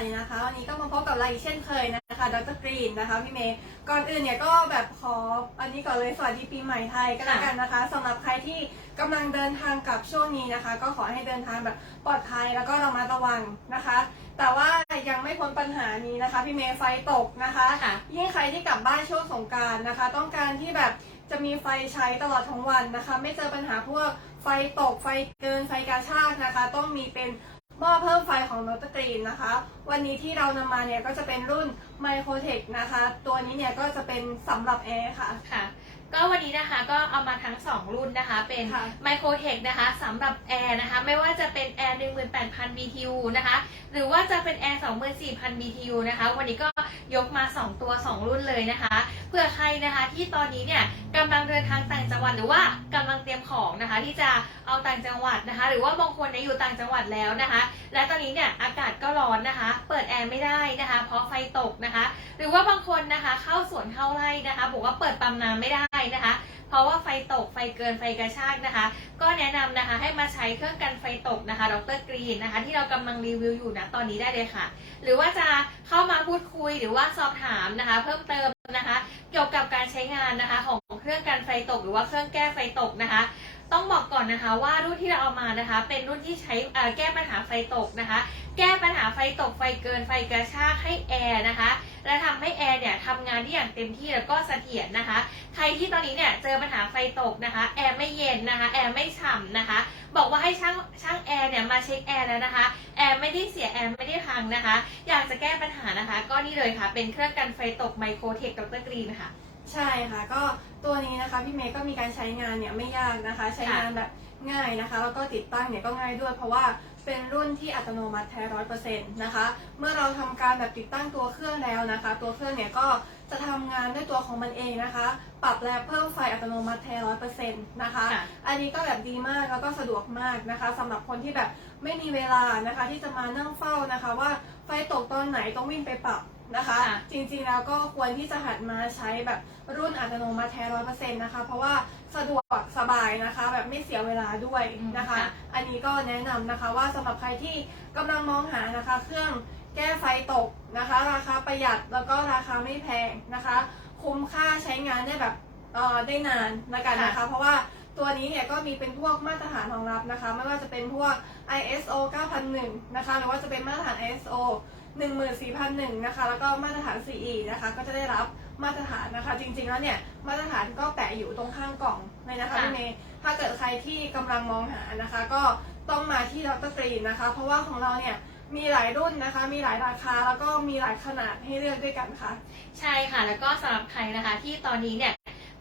ดีนะคะ วันนี้ก็มาพบกับเราอีกเช่นเคยนะคะดรกรีนนะคะพี่เมย์ก่อนอื่นเนี่ยก็แบบขออันนี้ก่อนเลยสวัสดีปีใหม่ไทยก็แล้วกันนะคะสำหรับใครที่กำลังเดินทางกลับช่วงนี้นะคะ ก็ขอให้เดินทางแบบปลอดภัยแล้วก็ระมัดระวังนะคะ แต่ว่ายังไม่พ้นปัญหานี้นะคะ พี่เมย์ไฟตกนะคะค่ะยิ่งใครที่กลับบ้านช่วงสงกรารนะคะ ต้องการที่แบบจะมีไฟใช้ตลอดทั้งวันนะคะ ไม่เจอปัญหาพวกไฟตกไฟเกินไฟกระชากนะคะ ต้องมีเป็น หม้อเพิ่มไฟของนอตกรีนนะคะ วันนี้ที่เรานำมาเนี่ยก็จะเป็นรุ่น m i c r o t e c h นะคะ ตัวนี้เนี่ยก็จะเป็นสำหรับแอร์ค่ะ ค่ะ ก็วันนี้นะคะก็เอามาทั้ง 2 รุ่นนะคะ เป็น ค่ะไมโครเทคนะคะสำหรับแอร์นะคะ ไม่ว่าจะเป็นแอร์18,000 BTU นะคะ หรือว่าจะเป็นแอร์24,000 BTU นะคะ วันนี้ก็ ยกมา 2 ตัว 2 รุ่นเลยนะคะเพื่อใครนะคะที่ตอนนี้เนี่ยกำลังเดินทางต่างจังหวัดหรือว่ากำลังเตรียมของนะคะ ที่จะเอาต่างจังหวัดนะคะ หรือว่าบางคนเนี่ยอยู่ต่างจังหวัดแล้วนะคะ และตอนนี้เนี่ยอากาศก็ร้อนนะคะ เปิดแอร์ไม่ได้นะคะ เพราะไฟตกนะคะ หรือว่าบางคนนะคะเข้าสวนเข้าไร่นะคะบอกว่าเปิดปั๊มน้ำไม่ได้นะคะเพราะว่าไฟตกไฟเกินไฟกระชากนะคะ ก็แนะนำนะคะให้มาใช้เครื่องกันไฟตกนะคะดรกรีนนะคะ ที่เรากำลังรีวิวอยู่นะตอนนี้ได้เลยค่ะ หรือว่าจะเข้ามาพูดคุยหรือว่าว่าสอบถามนะคะ เพิ่มเติมนะคะเกี่ยวกับการใช้งานนะคะ ของเครื่องกันไฟตกหรือว่าเครื่องแก้ไฟตกนะคะ ต้องบอกก่อนนะคะว่ารุ่นที่เราเอามานะคะ เป็นรุ่นที่ใช้อ่อแก้ปัญหาไฟตกนะคะ แก้ปัญหาไฟตกไฟเกินไฟกระชากให้แอร์นะคะ และทำให้แอร์เนี่ยทำงานได้อย่างเต็มที่แล้วก็เสถียรนะคะ ใครที่ตอนนี้เนี่ยเจอปัญหาไฟตกนะคะ แอร์ไม่เย็นนะคะ แอร์ไม่ฉ่ำนะคะ บอกว่าให้ช่างช่างแอร์เนี่ยมาเช็คแอร์แล้วนะคะ แอร์ไม่ได้เสียแอร์ไม่ได้พังนะคะ อยากจะแก้ปัญหานะคะ ก็นี่เลยค่ะ เป็นเครื่องกันไฟตกไมโครเทคดรกรีนค่ะ ใช่ค่ะ ก็ตัวนี้นะคะพี่เมย์ก็มีการใช้งานเนี่ยไม่ยากนะคะ ใช้งานแบบ ง่ายนะคะ แล้วก็ติดตั้งเนี่ยก็ง่ายด้วย เพราะว่าเป็นรุ่นที่อัตโนมัติแท้ร้อยเปอร์เซ็นต์นะคะ เมื่อเราทำการแบบติดตั้งตัวเครื่องแล้วนะคะ ตัวเครื่องเนี่ยก็จะทำงานด้วยตัวของมันเองนะคะ ปรับและเพิ่มไฟอัตโนมัติแท้ร้อยเปอร์เซ็นต์นะคะค่ะอันนี้ก็แบบดีมากแล้วก็สะดวกมากนะคะสำหรับคนที่แบบไม่มีเวลานะคะ ที่จะมานั่งเฝ้านะคะ ว่าไฟตกตอนไหนต้องวิ่งไปปรับนะคะค่ะจริงๆแล้วก็ควรที่จะหัดมาใช้แบบรุ่นอัตโนมัติแท้ร้อยเปอร์เซ็นต์นะคะ เพราะว่า สะดวกสบายนะคะ แบบไม่เสียเวลาด้วยนะคะ ค่ะ อันนี้ก็แนะนำนะคะว่าสำหรับใครที่กำลังมองหานะคะ เครื่องแก้ไฟตกนะคะ ราคาประหยัดแล้วก็ราคาไม่แพงนะคะ คุ้มค่าใช้งานได้แบบเอ่อได้นานนะกันนะคะ เพราะว่าตัวนี้เนี่ยก็มีเป็นพวกมาตรฐานรองรับนะคะ ไม่ว่าจะเป็นพวก ISO 9001 นะคะ หรือว่าจะเป็นมาตรฐาน ISO 14001 นะคะ แล้วก็มาตรฐาน CE นะคะ ก็จะได้รับ มาตรฐานนะคะ จริงๆแล้วเนี่ยมาตรฐานก็แปะอยู่ตรงข้างกล่องเลยนะคะค่ะพี่เมย์ถ้าเกิดใครที่กำลังมองหานะคะ ก็ต้องมาที่ดรกรีนนะคะ เพราะว่าของเราเนี่ยมีหลายรุ่นนะคะ มีหลายราคาแล้วก็มีหลายขนาดให้เลือกด้วยกันค่ะ ใช่ค่ะ แล้วก็สำหรับใครนะคะที่ตอนนี้เนี่ย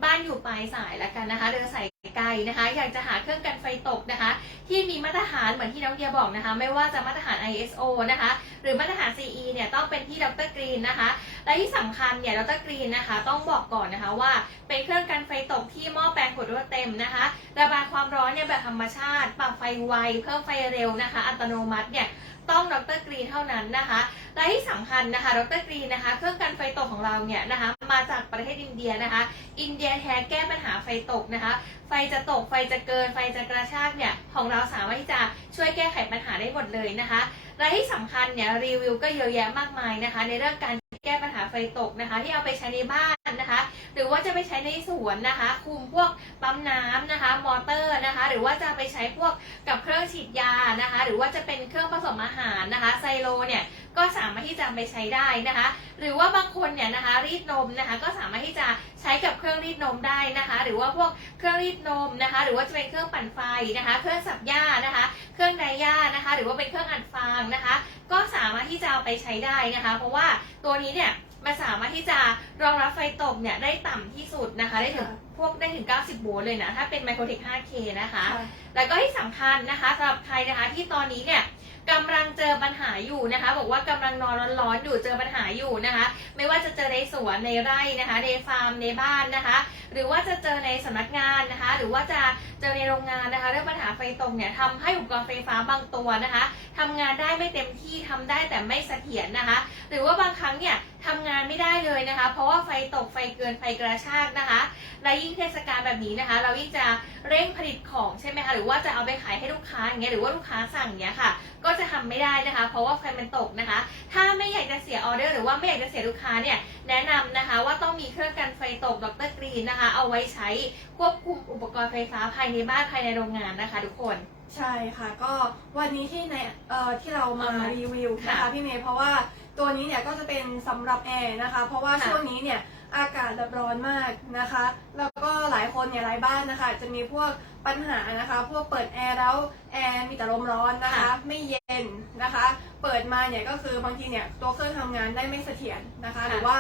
บ้านอยู่ปลายสายแล้วกันนะคะเดินสาย ไกลนะคะอยากจะหาเครื่องกันไฟตกนะคะ ที่มีมาตรฐานเหมือนที่น้องเดียบอกนะคะ ไม่ว่าจะมาตรฐาน ISO นะคะ หรือมาตรฐาน CE เนี่ยต้องเป็นที่ดรกรีนนะคะ และที่สำคัญเนี่ยดรกรีนนะคะ ต้องบอกก่อนนะคะว่าเป็นเครื่องกันไฟตกที่หม้อแปลงกดรวดเต็มนะคะ ระบายความร้อนเนี่ยแบบธรรมชาติปรับไฟไวเพิ่มไฟเร็วนะคะ อัตโนมัติเนี่ยต้องดรกรีนเท่านั้นนะคะ และที่สำคัญนะคะดรกรีนนะคะ เครื่องกันไฟตกของเราเนี่ยนะคะ มาจากประเทศอินเดียนะคะ อินเดียแท้แก้ปัญหาไฟตกนะคะ ไฟจะตกไฟจะเกิน ไฟจะกระชากเนี่ยของเราสามารถที่จะช่วยแก้ไขปัญหาได้หมดเลยนะคะและที่สำคัญเนี่ยรีวิวก็เยอะแยะมากมายนะคะ ในเรื่องการแก้ปัญหาไฟตกนะคะ ที่เอาไปใช้ในบ้านนะคะ หรือว่าจะไปใช้ในสวนนะคะ คุมพวกปั๊มน้ำนะคะ มอเตอร์นะคะ หรือว่าจะไปใช้พวกกับเครื่องฉีดยานะคะ หรือว่าจะเป็นเครื่องผสมอาหารนะคะไซโลเนี่ย ก็สามารถที่จะไปใช้ได้นะคะ หรือว่าบางคนเนี่ยนะคะรีดนมนะคะก็สามารถที่จะใช้กับเครื่องรีดนมได้นะคะ หรือว่าพวกเครื่องรีดนมนะคะ หรือว่าจะเป็นเครื่องปั่นไฟนะคะ เครื่องสับหญ้านะคะ เครื่องไดหญ้านะคะ หรือว่าเป็นเครื่องอัดฟางนะคะ ก็สามารถที่จะเอาไปใช้ได้นะคะ เพราะว่าตัวนี้เนี่ยมันสามารถที่จะรองรับไฟตกเนี่ยได้ต่ำที่สุดนะคะ ได้ถึงค่ะพวกได้ถึง 90 โวลต์เลยนะ ถ้าเป็นไมโครเทค 5K นะคะค่ะแล้วก็ที่สำคัญนะคะสำหรับใครนะคะที่ตอนนี้เนี่ย กำลังเจอปัญหาอยู่นะคะ บอกว่ากำลังนอนร้อนๆอยู่เจอปัญหาอยู่นะคะ ไม่ว่าจะเจอในสวนในไร่นะคะ ในฟาร์มในบ้านนะคะ หรือว่าจะเจอในสำนักงานนะคะ หรือว่าจะเจอในโรงงานนะคะ เรื่องปัญหาไฟตรงเนี่ยทำให้อุปกรณ์ไฟฟ้าบางตัวนะคะทำงานได้ไม่เต็มที่ทำได้แต่ไม่เสถียรนะคะ หรือว่าบางครั้งเนี่ยทำงานไม่ได้เลยนะคะ เพราะว่าไฟตกไฟเกินไฟกระชากนะคะ และยิ่งเทศกาลแบบนี้นะคะ เรายิ่งจะเร่งผลิตของใช่ไหมคะ หรือว่าจะเอาไปขายให้ลูกค้าอย่างเงี้ย หรือว่าลูกค้าสั่งอย่างเงี้ยค่ะ ก็จะทำไม่ได้นะคะ เพราะว่าไฟมันตกนะคะ ถ้าไม่อยากจะเสียออเดอร์หรือว่าไม่อยากจะเสียลูกค้าเนี่ย แนะนำนะคะว่าต้องมีเครื่องกันไฟตกดรกรีนนะคะ เอาไว้ใช้ควบคุมอุปกรณ์ไฟฟ้าภายในบ้านภายในโรงงานนะคะ ทุกคนใช่ค่ะก็วันนี้ที่ในเอ่อที่เรามาเอามารีวิวนะค่ะคะพี่เมย์เพราะว่า ตัวนี้เนี่ยก็จะเป็นสำหรับแอร์นะคะ เพราะว่าค่ะช่วงนี้เนี่ยอากาศแบบร้อนมากนะคะ แล้วก็หลายคนเนี่ยหลายบ้านนะคะ จะมีพวกปัญหานะคะ พวกเปิดแอร์แล้วแอร์มีแต่ลมร้อนนะคะค่ะไม่เย็นนะคะ เปิดมาเนี่ยก็คือบางทีเนี่ยตัวเครื่องทำงานได้ไม่เสถียรนะคะ หรือว่า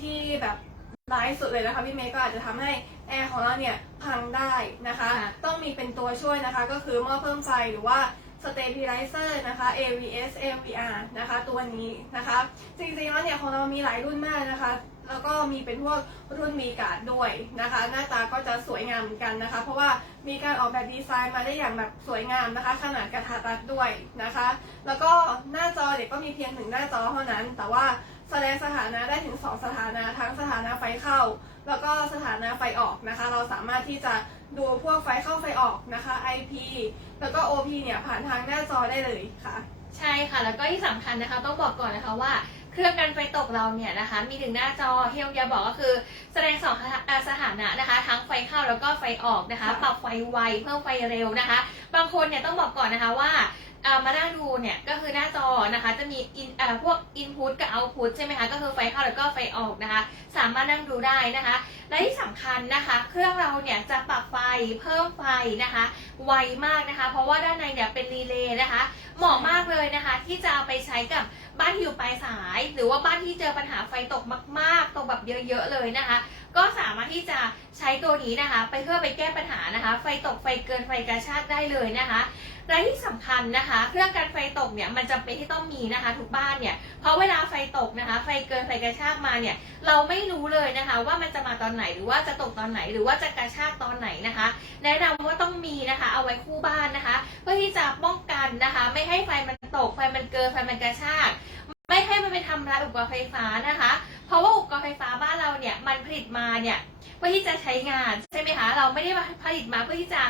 ที่แบบร้ายสุดเลยนะคะพี่เมย์ก็อาจจะทำให้แอร์ของเราเนี่ยพังได้นะคะค่ะต้องมีเป็นตัวช่วยนะคะ ก็คือหม้อเพิ่มไฟหรือว่า stabilizer นะคะ AVS AVR นะคะ ตัวนี้นะคะ จริงๆแล้วเนี่ยของเรามีหลายรุ่นมากนะคะ แล้วก็มีเป็นพวกรุ่นมีการ์ดด้วยนะคะ หน้าตาก็จะสวยงามเหมือนกันนะคะ เพราะว่ามีการออกแบบดีไซน์มาได้อย่างแบบสวยงามนะคะ ขนาดกระทัดรัดด้วยนะคะ แล้วก็หน้าจอเด็กก็มีเพียงหนึ่งหน้าจอเท่านั้น แต่ว่าแสดงสถานะได้ถึง 2 สถานะทั้งสถานะไฟเข้า แล้วก็สถานะไฟออกนะคะ เราสามารถที่จะ ดูพวกไฟเข้าไฟออกนะคะ IP แล้วก็ OP เนี่ยผ่านทางหน้าจอได้เลยค่ะ ใช่ค่ะ แล้วก็ที่สำคัญนะคะ ต้องบอกก่อนนะคะว่า เครื่องกันไฟตกเราเนี่ยนะคะ มีถึงหน้าจอเฮียงยาบอกก็คือ แสดงสองอ่าสถานะนะคะ ทั้งไฟเข้าแล้วก็ไฟออกนะคะ ค่ะ ปรับไฟไวเพิ่มไฟเร็วนะคะ บางคนเนี่ยต้องบอกก่อนนะคะว่า มานั่งดูเนี่ยก็คือหน้าจอนะคะจะมีอินอ่าพวก input กับ output ใช่ไหมคะก็คือไฟเข้าแล้วก็ไฟออกนะคะ สามารถนั่งดูได้นะคะ และที่สำคัญนะคะ เครื่องเราเนี่ยจะปรับไฟเพิ่มไฟนะคะ ไวมากนะคะ เพราะว่าด้านในเนี่ยเป็นรีเลย์นะคะ เหมาะมากเลยนะคะ ที่จะเอาไปใช้กับบ้านที่อยู่ปลายสาย หรือว่าบ้านที่เจอปัญหาไฟตกมาก ๆ ตกแบบเยอะ ๆ เลยนะคะ ก็สามารถที่จะใช้ตัวนี้นะคะ ไปเพื่อไปแก้ปัญหานะคะ ไฟตกไฟเกินไฟกระชากได้เลยนะคะ และที่สำคัญนะคะ เครื่องกันไฟตกเนี่ยมันจำเป็นที่ต้องมีนะคะทุกบ้านเนี่ยเพราะเวลาไฟตกนะคะ ไฟเกินไฟกระชากมาเนี่ยเราไม่รู้เลยนะคะ ว่ามันจะมาตอนไหนหรือว่าจะตกตอนไหนหรือว่าจะกระชากตอนไหนนะคะแนะนำว่าต้องมีนะคะ เอาไว้คู่บ้านนะคะ เพื่อที่จะป้องกันนะคะ ไม่ให้ไฟมันตกไฟมันเกินไฟมันกระชากไม่ให้มันไปทำร้ายอุปกรณ์ไฟฟ้านะคะ เพราะว่าอุปกรณ์ไฟฟ้าบ้านเราเนี่ยมันผลิตมาเนี่ยเพื่อที่จะใช้งานใช่ไหมคะ เราไม่ได้ผลิตมาเพื่อที่จะ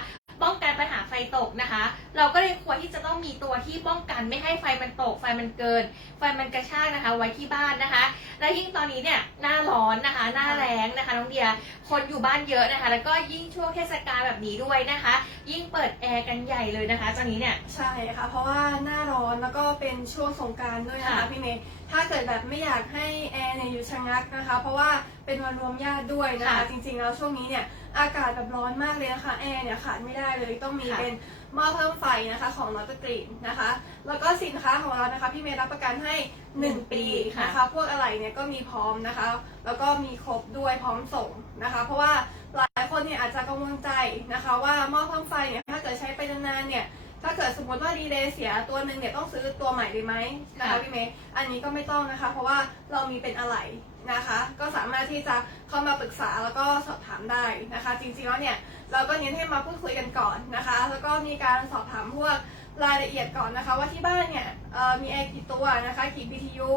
ป้องกันปัญหาไฟตกนะคะ เราก็เลยควรที่จะต้องมีตัวที่ป้องกันไม่ให้ไฟมันตก ไฟมันเกิน ไฟมันกระชากนะคะ ไว้ที่บ้านนะคะ และยิ่งตอนนี้เนี่ยหน้าร้อนนะคะ หน้าแรงนะคะน้องเดียคนอยู่บ้านเยอะนะคะ แล้วก็ยิ่งช่วงเทศกาลแบบนี้ด้วยนะคะ ยิ่งเปิดแอร์กันใหญ่เลยนะคะตอนนี้เนี่ยใช่ค่ะ เพราะว่าหน้าร้อนแล้วก็เป็นช่วงสงกรารด้วยนะคะค่ะพี่เมย์ถ้าเกิดแบบไม่อยากให้แอร์เนี่ยอยู่ชะงักนะคะ เพราะว่า เป็นวันรวมญาติด้วยนะคะ ค่ะจริงๆแล้วช่วงนี้เนี่ยอากาศแบบร้อนมากเลยนะคะแอร์เนี่ยขาดไม่ได้เลยต้องมีค่ะ เป็นหม้อเพิ่มไฟนะคะของนอตกรีนนะคะ แล้วก็สินค้าของเรานะคะพี่เมย์รับประกันให้ 1 ปีนะคะพวกอะไรเนี่ยก็มีพร้อมนะคะ แล้วก็มีครบด้วยพร้อมส่งนะคะ เพราะว่าหลายคนเนี่ยอาจจะกังวลใจนะคะ ว่าหม้อเพิ่มไฟเนี่ยถ้าเกิดใช้ไปนานๆเนี่ย ถ้าเกิดสมมติว่าดีเลย์เสียตัวหนึ่งเนี่ยต้องซื้อตัวใหม่เลยไหมนะคะค่ะพี่เมย์อันนี้ก็ไม่ต้องนะคะ เพราะว่าเรามีเป็นอะไหล่นะคะ ก็สามารถที่จะเข้ามาปรึกษาแล้วก็สอบถามได้นะคะ จริงๆแล้วเนี่ยเราก็เน้นให้มาพูดคุยกันก่อนนะคะ แล้วก็มีการสอบถามพวกรายละเอียดก่อนนะคะ ว่าที่บ้านเนี่ยเอ่อมีแอร์กี่ตัวนะคะกี่ BTU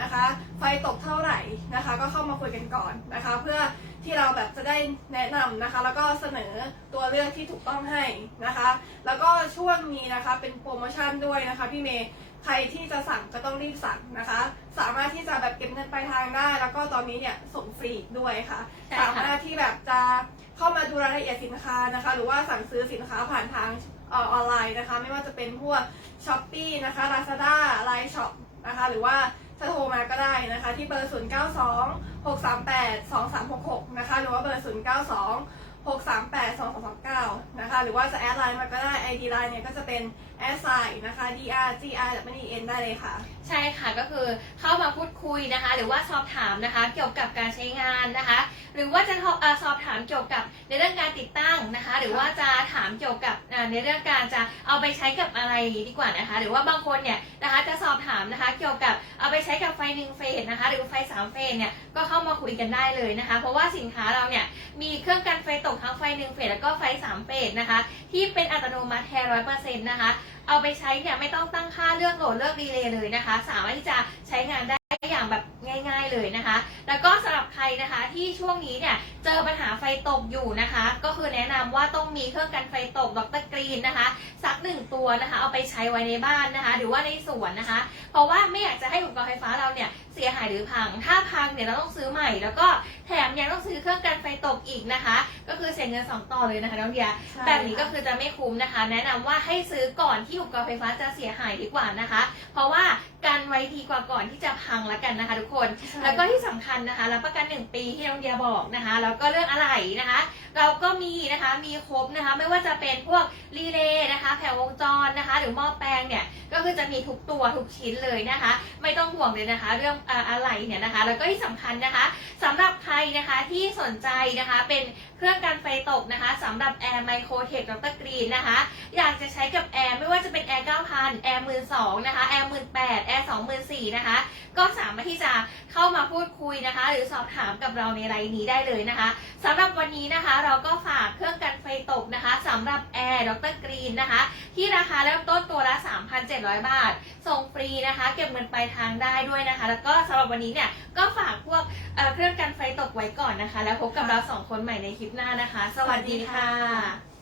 นะคะ ไฟตกเท่าไหร่นะคะ ก็เข้ามาคุยกันก่อนนะคะ เพื่อ ที่เราแบบจะได้แนะนำนะคะ แล้วก็เสนอตัวเลือกที่ถูกต้องให้นะคะ แล้วก็ช่วงนี้นะคะเป็นโปรโมชั่นด้วยนะคะพี่เมย์ใครที่จะสั่งก็ต้องรีบสั่งนะคะ สามารถที่จะแบบเก็บเงินปลายทางได้ แล้วก็ตอนนี้เนี่ยส่งฟรีด้วยค่ะ ใช่ค่ะ สามารถที่แบบจะเข้ามาดูรายละเอียดสินค้านะคะ หรือว่าสั่งซื้อสินค้าผ่านทางเออนไลน์นะคะ ไม่ว่าจะเป็นพวก s h อ p e e นะคะ Lazada Line Shop นะคะ หรือว่า จะโทรมาก็ได้นะคะ ที่เบอร์ 0 9 2 6 3 8 2 3 6 6 นะคะ หรือว่าเบอร์ 092 6 3 8 2 2 2 9 นะคะ หรือว่าจะแอดไลน์มาก็ได้ ID ไลน์เนี่ยก็จะเป็นแอดไซน์นะคะ dr gr w e n ได้เลยค่ะ ใช่ค่ะก็คือเข้ามาพูดคุยนะคะ หรือว่าสอบถามนะคะ เกี่ยวกับการใช้งานนะคะ หรือว่าจะสอบถามเกี่ยวกับในเรื่องการติดตั้งนะคะ หรือว่าจะถามเกี่ยวกับในเรื่องการจะเอาไปใช้กับอะไรดีกว่านะคะ หรือว่าบางคนเนี่ยนะคะจะสอบถามนะคะเกี่ยวกับเอาไปใช้กับไฟหนึ่งเฟสนะคะ หรือไฟสามเฟสเนี่ยก็เข้ามาคุยกันได้เลยนะคะ เพราะว่าสินค้าเราเนี่ยมีเครื่องกันไฟตกทั้งไฟหนึ่งเฟสแล้วก็ไฟสามเฟสนะคะ ที่เป็นอัตโนมัติแท้ร้อยเปอร์เซ็นต์นะคะ เอาไปใช้เนี่ยไม่ต้องตั้งค่าเลือกโหลดเลือกดีเลย์เลยนะคะ สามารถที่จะใช้งานได้อย่างแบบง่าย ๆเลยนะคะ แล้วก็สำหรับใครนะคะที่ช่วงนี้เนี่ยเจอปัญหาไฟตกอยู่นะคะ ก็คือแนะนำว่าต้องมีเครื่องกันไฟตกดรกรีนนะคะ สักหนึ่งตัวนะคะ เอาไปใช้ไว้ในบ้านนะคะ หรือว่าในสวนนะคะ เพราะว่าไม่อยากจะให้อุปกรณ์ไฟฟ้าเราเนี่ย เสียหายหรือพัง ถ้าพังเนี่ยเราต้องซื้อใหม่ แล้วก็แถมยังต้องซื้อเครื่องกันไฟตกอีกนะคะ ก็คือเสียเงินสองต่อเลยนะคะน้องเดียใช่แบบนี้ก็คือจะไม่คุ้มนะคะ แนะนำว่าให้ซื้อก่อนที่อุปกรณ์ไฟฟ้าจะเสียหายดีกว่านะคะ เพราะว่ากันไว้ดีกว่าก่อนที่จะพังแล้วกันนะคะ ทุกคนใช่แล้วก็ที่สำคัญนะคะรับประกัน 1 ปีที่น้องเดียบอกนะคะ แล้วก็เรื่องอะไหล่นะคะ เราก็มีนะคะมีครบนะคะไม่ว่าจะเป็นพวกรีเลย์นะคะแผงวงจรนะคะ หรือหม้อแปลงเนี่ยก็คือจะมีทุกตัวทุกชิ้นเลยนะคะ ไม่ต้องห่วงเลยนะคะ เรื่องอะไหล่เนี่ยนะคะ แล้วก็ที่สำคัญนะคะสำหรับในะคะที่สนใจนะคะเป็นเครื่องกันไฟตกนะคะสำหรับ Air Micro Tech Dr. Green นะคะ อยากจะใช้กับแอร์ไม่ว่าจะเป็นแอร์9,000แอร์12,000นะคะแอร์18,000แอร์24,000นะคะก็สามารถที่จะเข้ามาพูดคุยนะคะ หรือสอบถามกับเราในไลน์นี้ได้เลยนะคะสำหรับวันนี้นะคะเราก็ฝากเครื่องกันไฟตกนะคะสำหรับแอร์ดรกรีนนะคะ ที่ราคาเริ่มต้นตัวละ 3,700 บาท ส่งฟรีนะคะ เก็บเงินปลายทางได้ด้วยนะคะ แล้วก็สำหรับวันนี้เนี่ยก็ฝากพวกเเครื่องกันไฟตกไว้ก่อนนะคะ แล้วพบกับเราสองคนใหม่ในคลิปหน้านะคะ สวัสดีค่ะ